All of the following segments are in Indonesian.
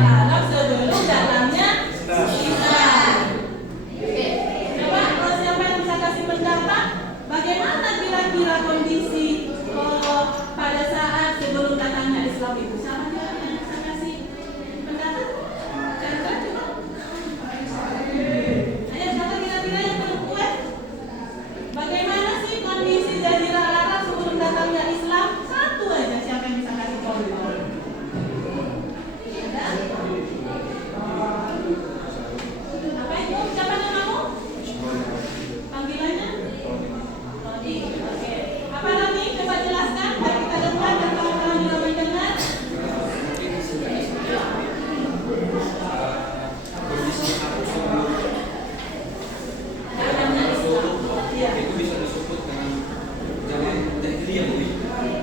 Arab sebelum datangnya Islam. Oke, coba kalau siapa yang bisa kasih pendapat, bagaimana kira-kira kondisi pada saat sebelum datangnya Islam itu? Siapa yang bisa kasih pendapat? Contoh coba. Ayo siapa kira-kira yang perempuan? Bagaimana sih kondisi Jazirah Arab sebelum datangnya Islam? Satu aja, siapa yang bisa kasih contoh? Ada? Apa itu? Siapa namamu? Panggilannya? Rodi. Oke. Apa Rodi? Coba jelaskan. Biar kita dengar dan kawan-kawan juga mendengar. Itu bisa disebut dengan zaman jahiliyah,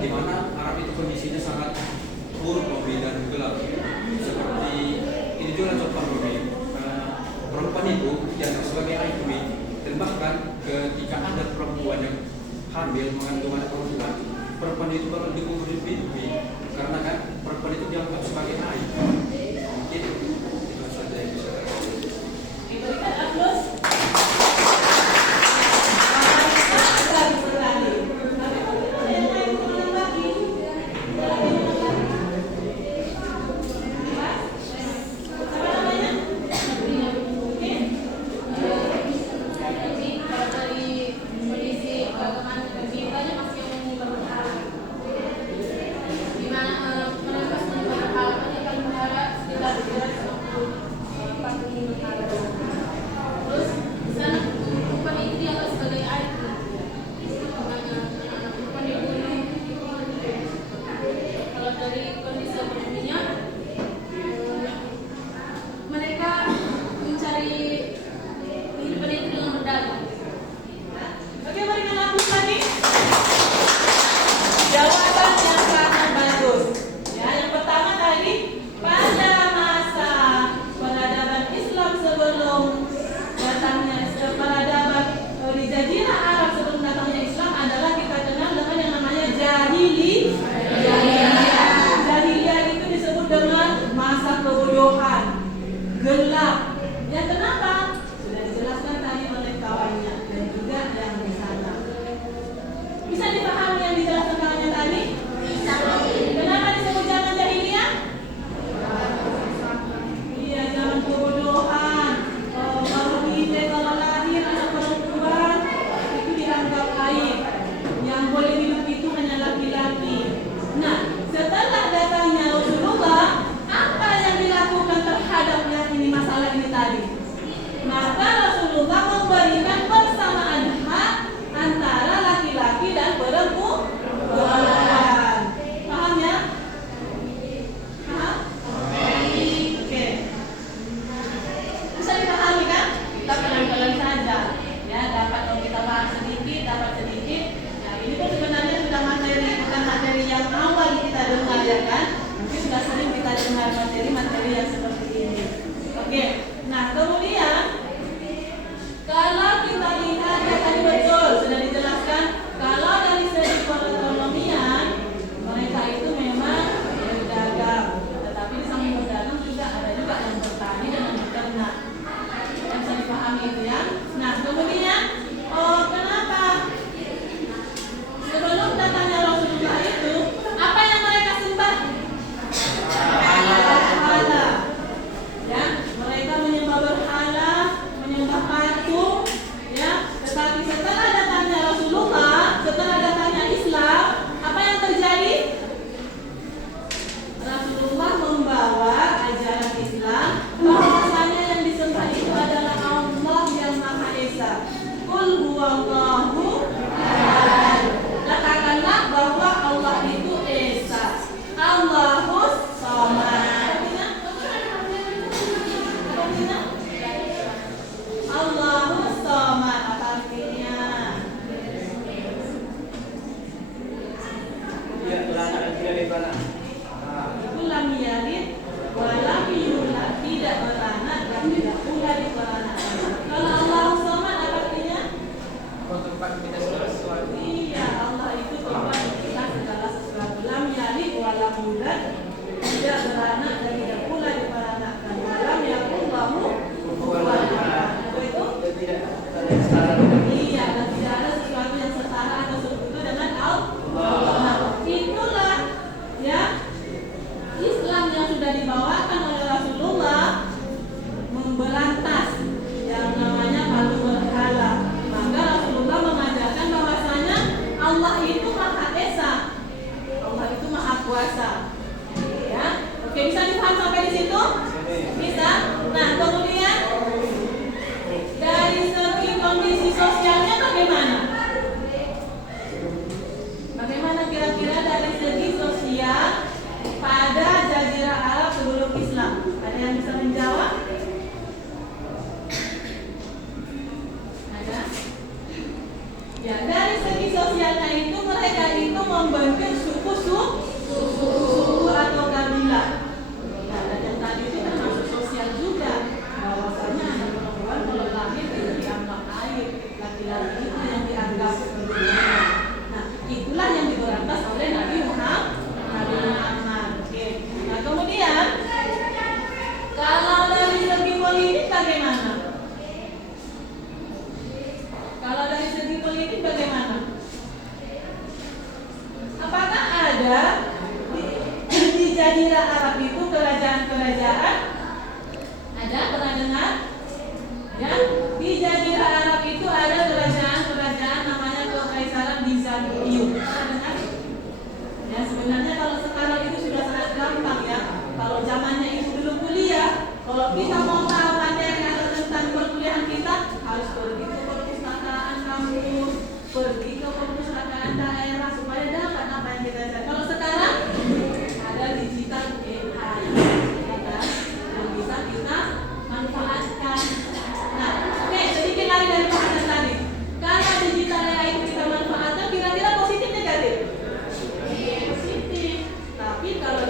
di mana Arab itu kondisinya sangat buruk dan gelap. Seperti ini juga contoh perempuan itu dianggap sebagai aib, dan bahkan ketika ada perempuan yang hamil mengandung anak perempuan itu bakal dikubur di karena kan perempuan itu dianggap sebagai aib. Mungkin itu saja yang bisa saya katakan. Diberikan aplaus. Ada yang bisa menjawab? Ada? Ya, dari segi sosialnya itu mereka itu membentuk suku atau kabilah. Nah, dan yang tadi itu kan masuk sosial juga. Bahwasanya anak perempuan kalau lahir itu dianggap aib, laki-laki itu yang dianggap dunia. Nah, itulah yang diberantas oleh Nabi Muhammad. Oke. Nah, kemudian kalau dari segi politik bagaimana? Kalau dari segi politik bagaimana? Apakah ada di Jazirah Arab itu kerajaan-kerajaan? Ada, pernah dengar? Ya, di Jazirah Arab itu ada kerajaan-kerajaan namanya Kekaisaran Bizantium. Pernah dengar? Ya, sebenarnya kalau sekarang itu sudah sangat gampang ya. Kalau zamannya itu belum kuliah, kalau kita mau tahu materi atau tentang perkuliahan kita harus pergi ke perpustakaan kampus, pergi ke perpustakaan daerah supaya dapat apa yang kita cari. Kalau sekarang ada digital AI yang bisa kita manfaatkan. Nah, oke, sedikit lagi dari bahasan tadi. Kalau digital AI itu kita manfaatkan, kira-kira positif negatif? Positif. Tapi kalau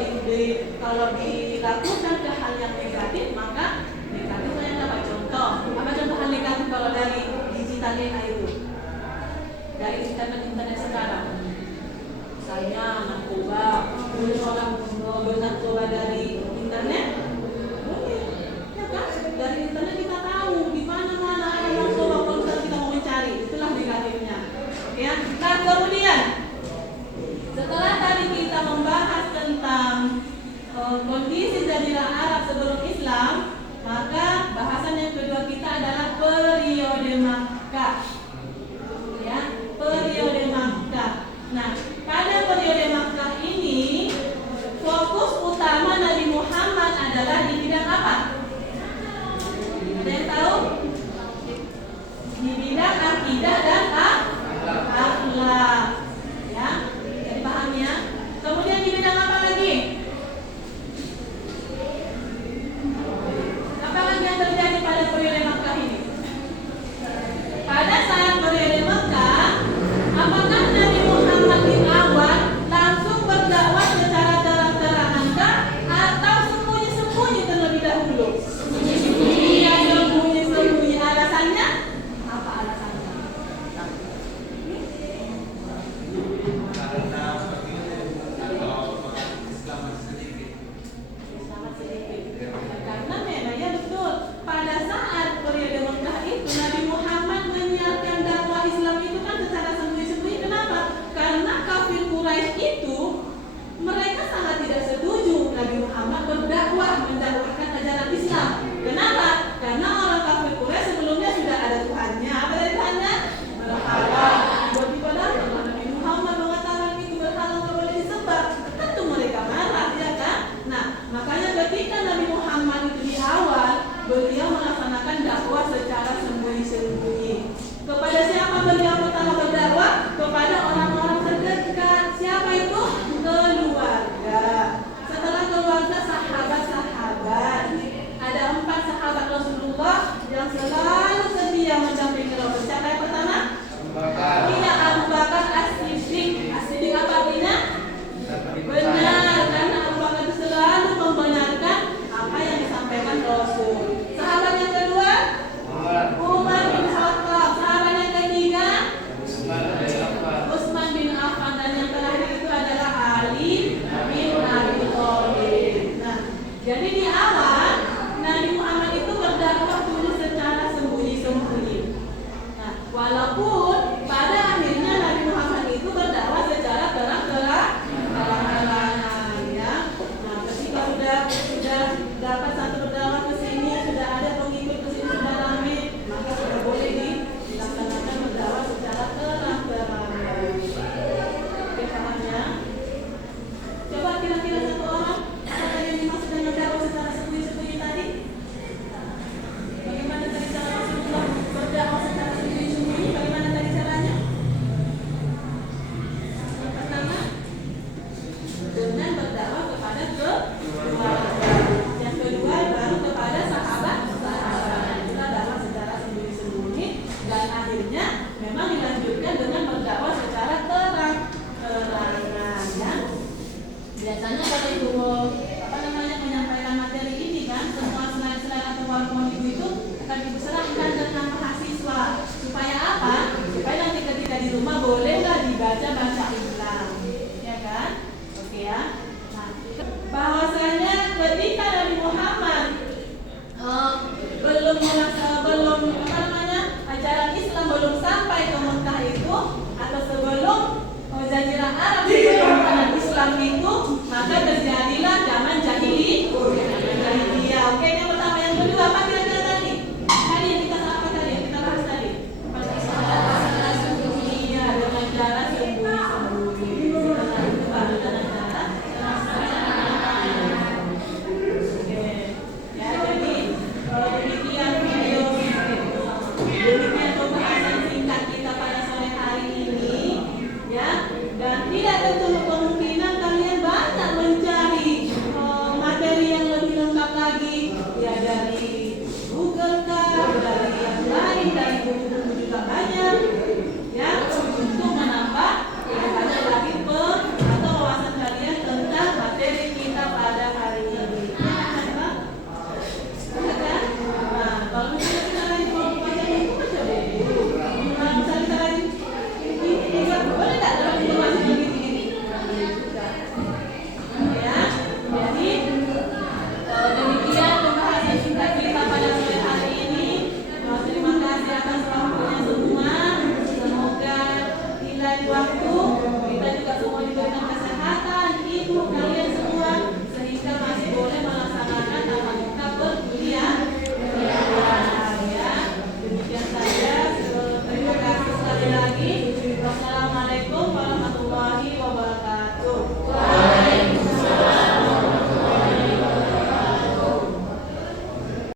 dilakukan ke hal yang negatif, maka negatif yang dapat contoh. Apa contoh hal negatif kalau dari digital AI itu? Dari internet sekarang. Misalnya narkoba, boleh orang bernarkoba dari internet? Boleh, ya kan? Dari internet kita tahu di mana-mana ada narkoba kalau kita mau mencari. Itulah negatifnya. Oke ya. Nah, kemudian setelah tadi kita membahas tentang kondisi Jazirah Arab sebelum Islam, maka bahasan yang kedua kita adalah periode Makkah. Ya, periode Makkah. Nah, pada periode Makkah ini fokus utama Nabi Muhammad adalah di bidang apa? Ada yang tahu? Di bidang akidah dan akhlak. Ya, jadi paham ya. Kemudian di bidang apa lagi? Apa lagi yang terjadi pada periode Makkah ini? Pada saat periode Makkah, apakah Nabi Muhammad bin awal langsung berdakwah secara terang-terangan atau sembunyi-sembunyi terlebih dahulu? Iya, sembunyi-sembunyi. Alasannya? Apa alasannya? Bapak Ibu saudara